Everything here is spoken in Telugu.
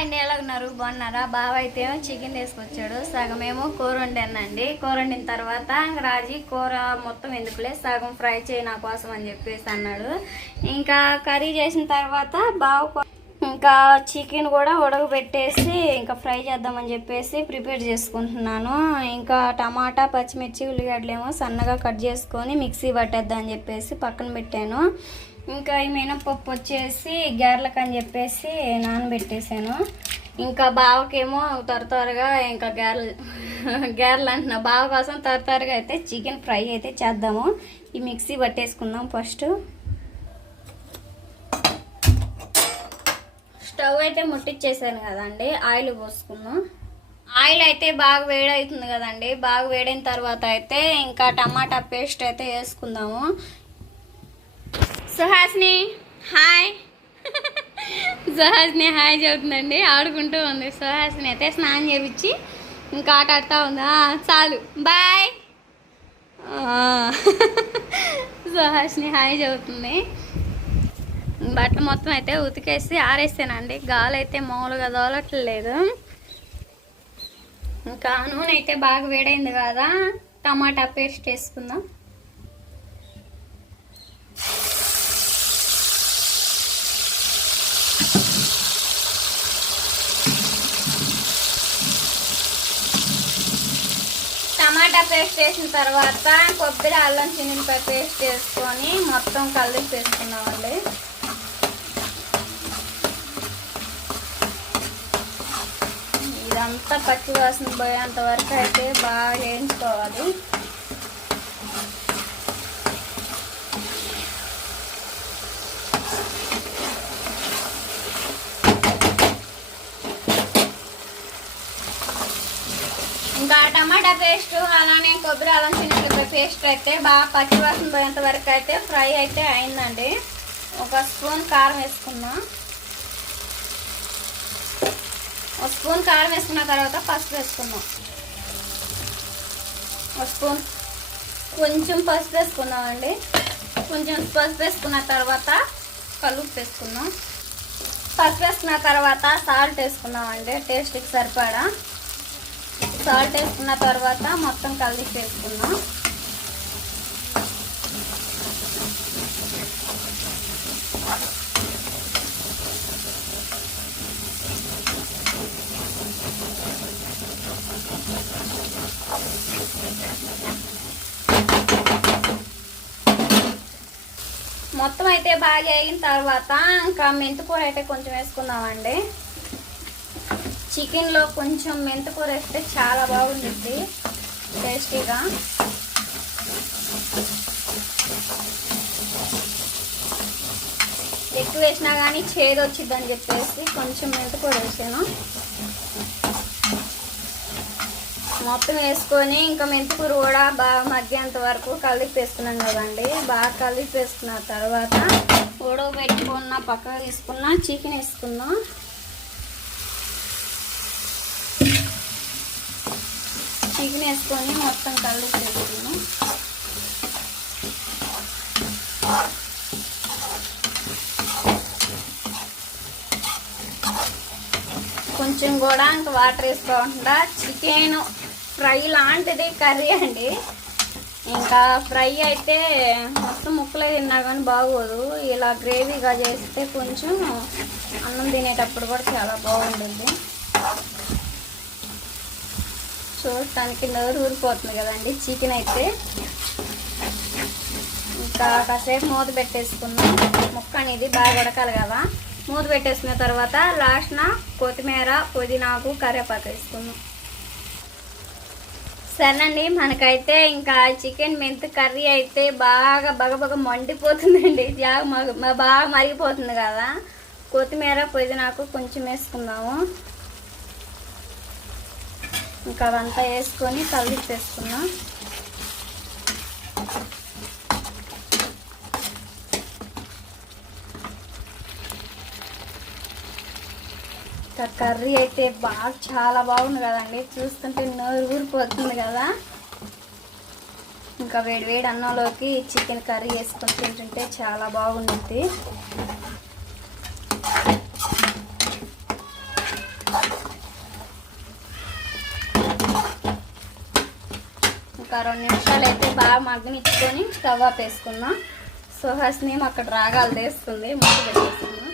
అండి ఎలా ఉన్నారు బాగున్నారా? బావ అయితే చికెన్ తీసుకొచ్చాడు సగం ఏమో కూర వండానండి. కూర వండిన తర్వాత ఇంక రాజీ కూర మొత్తం ఎందుకులే సగం ఫ్రై చేయి నా కోసం అని చెప్పేసి అన్నాడు. ఇంకా కర్రీ చేసిన తర్వాత బావ ఇంకా చికెన్ కూడా ఉడకబెట్టేసి ఇంకా ఫ్రై చేద్దామని చెప్పేసి ప్రిపేర్ చేసుకుంటున్నాను. ఇంకా టమాటా పచ్చిమిర్చి ఉల్లిగడ్డలేమో సన్నగా కట్ చేసుకొని మిక్సీ పట్టేద్దాం అని చెప్పేసి పక్కన పెట్టాను. ఇంకా ఈ మినపప్పు వచ్చేసి గారెలకు అని చెప్పేసి నానబెట్టేసాను ఇంకా బావకేమో త్వర త్వరగా ఇంకా గారెలు గారెలు అంటున్నా. బావ కోసం త్వర త్వరగా అయితే చికెన్ ఫ్రై అయితే చేద్దాము. ఈ మిక్సీ పట్టేసుకుందాం ఫస్ట్. స్టవ్ అయితే ముట్టించేసాను కదండి ఆయిల్ పోసుకుందాం. ఆయిల్ అయితే బాగా వేడవుతుంది కదండి బాగా వేడైన తర్వాత అయితే ఇంకా టమాటా పేస్ట్ అయితే వేసుకుందాము. సుహాస్ని హాయ్. సుహాస్ని హాయ్ చెబుతుందండి. ఆడుకుంటూ ఉంది. సుహాస్ని అయితే స్నానం చేపించి ఇంకా ఆట ఆడుతూ ఉందా. చాలు. బాయ్. సుహాస్ని హాయ్ చెబుతుంది. బట్టలు మొత్తం అయితే ఉతికేసి ఆరేసానండి. గాలి అయితే మామూలుగా దోలట్లేదు ఇంకా నూనె అయితే బాగా వేడైంది కదా. టమాటా పేస్ట్ వేసుకుందాం. టమాటా పేస్ట్ వేసిన తర్వాత కొబ్బరి అల్లం చిన్నపాయ పేస్ట్ వేసుకొని మొత్తం కలిపి వేసుకున్నామండి ఇదంతా పచ్చి వాసన పోయేంత వరకు అయితే బాగా వేయించుకోవాలి ఇంకా టమాటా పేస్ట్ అలానే కొబ్బరి అల్లం చిన్నపై పేస్ట్ అయితే బాగా పచ్చి వాసన పోయేంత వరకు అయితే ఫ్రై అయితే అయిందండి. ఒక స్పూన్ కారం వేసుకున్నాం. ఒక స్పూన్ కారం వేసుకున్న తర్వాత పసుపు వేసుకున్నాం. ఒక స్పూన్ కొంచెం పసుపు వేసుకున్నామండి. కొంచెం పసుపు వేసుకున్న తర్వాత కలుపు వేసుకున్నాం. పసుపు వేసుకున్న తర్వాత సాల్ట్ వేసుకున్నామండి టేస్ట్కి సరిపడా. సాల్ట్ వేసుకున్న తర్వాత మొత్తం కలిసి వేసుకున్నాం మొత్తం అయితే బాగా అయిన తర్వాత ఇంకా మెంతికూర అయితే కొంచెం వేసుకుందామండి. చికెన్లో కొంచెం మెంతకూర వేస్తే చాలా బాగుంటుంది. టేస్టీగా. ఎక్కువ వేసినా కానీ చేదు వచ్చిందని చెప్పేసి కొంచెం మెంతకూర వేసాను. మొత్తం వేసుకొని ఇంకా మెంతికూర కూడా బాగా మగ్గేంత వరకు కలిపి వేసుకున్నాం కదండి. బాగా కలిపి వేసుకున్న తర్వాత ఉడవ పెట్టుకున్న పక్కకు తీసుకున్న చికెన్ వేసుకున్నాం చికెన్ వేసుకొని మొత్తం కలిపి వేసుకున్నాం కొంచెం కూడా ఇంకా వాటర్ వేసుకోకుండా చికెన్ ఫ్రై లాంటిది కర్రీ అండి. ఇంకా ఫ్రై అయితే మొత్తం ముక్కలే తిన్నా కానీ బాగోదు. ఇలా గ్రేవీగా చేస్తే కొంచెం అన్నం తినేటప్పుడు కూడా చాలా బాగుంటుంది. చూడటానికి నోరు ఊరిపోతుంది కదండి చికెన్ అయితే. ఇంకా కాసేపు మూత పెట్టేసుకున్నాం ముక్క అనేది బాగా ఉడకాలి కదా. మూత పెట్టేసుకున్న తర్వాత లాస్ట్న కొత్తిమీర పుదీనాకు కరివేపాకు వేసుకున్నాం సరేనండి మనకైతే ఇంకా చికెన్ మెంతు కర్రీ అయితే బాగా బగబగ మండిపోతుందండి. జా- బాగా మరిగిపోతుంది కదా. కొత్తిమీర పుదీనాకు కొంచెం వేసుకుందాము. ఇంకా అదంతా వేసుకొని కలిపి వేసుకున్నాం ఇంకా కర్రీ అయితే బాగా చాలా బాగుంది కదండి. చూస్తుంటే నోరు ఊరిపోతుంది కదా. ఇంకా వేడి వేడి అన్నంలోకి చికెన్ కర్రీ వేసుకొని తింటుంటే చాలా బాగుంటుంది. ఒక రెండు నిమిషాలు అయితే బాగా మగ్గనిచ్చుకొని స్టవ్ ఆఫ్ వేసుకున్నాం సో నేమ్ అక్కడ రాగాలు తీస్తుంది. మూత పెట్టేసుకున్నాం